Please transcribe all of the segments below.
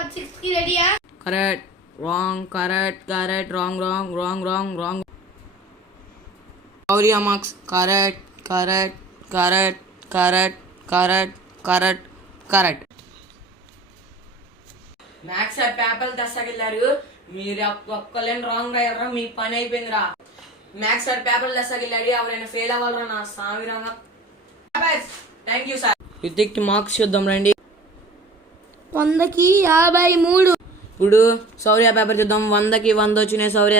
Part 6 కి రెడీయా? Correct, wrong, correct, correct, wrong, wrong, wrong, wrong, wrong. Shaurya marks correct, correct, correct, correct, correct, correct, correct. Maths sir పేపర్లు తెస్తాకెళ్ళారు, మీరు ఒక్కలేని wrong రాయరా, మీ పని అయిపోయిందిరా. మ్యాథ్స్ సార్ పేపర్లు తెస్తాకెళ్ళాడు, ఎవరైనా ఫెయిల్ అవ్వాలరా నా సామి రంగా. Thank you sir. Yuthik marks చూద్దాం రండి. 100కి 53. ఇప్పుడు శౌర్య పేపర్ చూద్దాం. 100కి 100 వచ్చినాయి శౌర్య.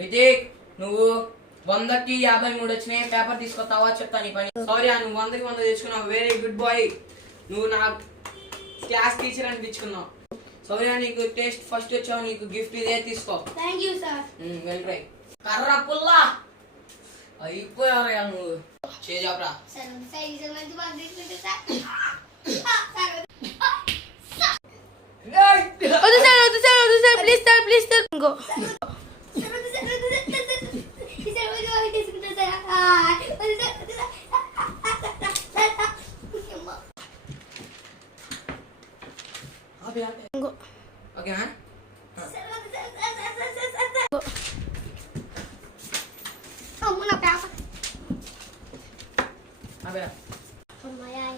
రితిక్ నువ్వు 100కి 53 వచ్చినాయి, పేపర్ తీసుకొస్తావా చెప్తా నీ పని. శౌర్య నువ్వు 100కి 100 తెచ్చుకున్నావు, వెరీ గుడ్ బాయ్. నువ్వు నా క్లాస్ టీచర్ అనిపించుకున్నావు. శౌర్య నీకు టెస్ట్ ఫస్ట్ వచ్చావు, నీకు గిఫ్ట్ ఇదే తీసుకో. Thank you sir. Well try. కర్ర పుల్లా అయిపోయారా నువ్వు, చేజాప్రా. Please sir, please sir. ఇంకో ఓకేనా?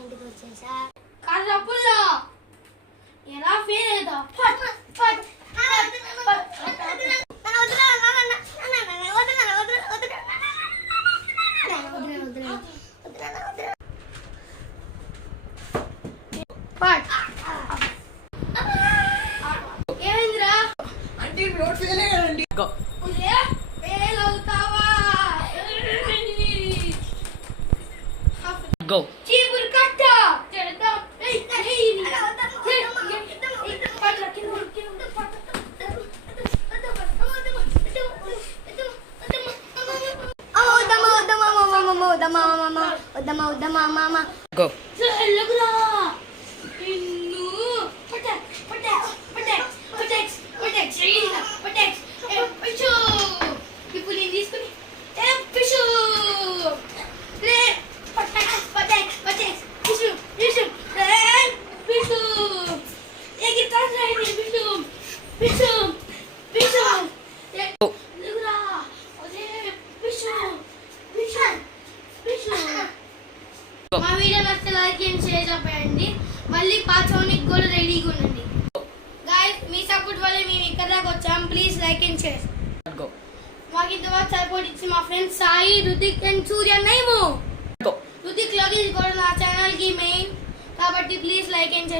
ఇంటికి వచ్చేసా కర్రపుల్లో ఎలా ఫెయిల్ అవుతా. ఏమైందిరా అంటే నోట్ ఫెయిల్ అయ్యాడండి. ఫెయిల్ అవుతావా? గో. చీపురు కట్ట గో. ఇప్పుడు నేను తీసుకుని మా వీడియో నచ్చితే లైక్ అండ్ షేర్ చేయండి. మళ్ళీ పాచోనికి కూడా రెడీగా ఉండండి గైస్. మీ సపోర్ట్ వల్ల మేము ఇక్కడ దాకా వచ్చాం. Please like and share. మాకు ఇంతవరకు సపోర్ట్ ఇచ్చి మా ఫ్రెండ్స్ సాయి, రుతిక్ అండ్ సూర్య నైము. రుతిక్ లోకి కూడా నా ఛానల్ కి మెయిన్ కాబట్టి ప్లీజ్ లైక్ అండ్ షేర్.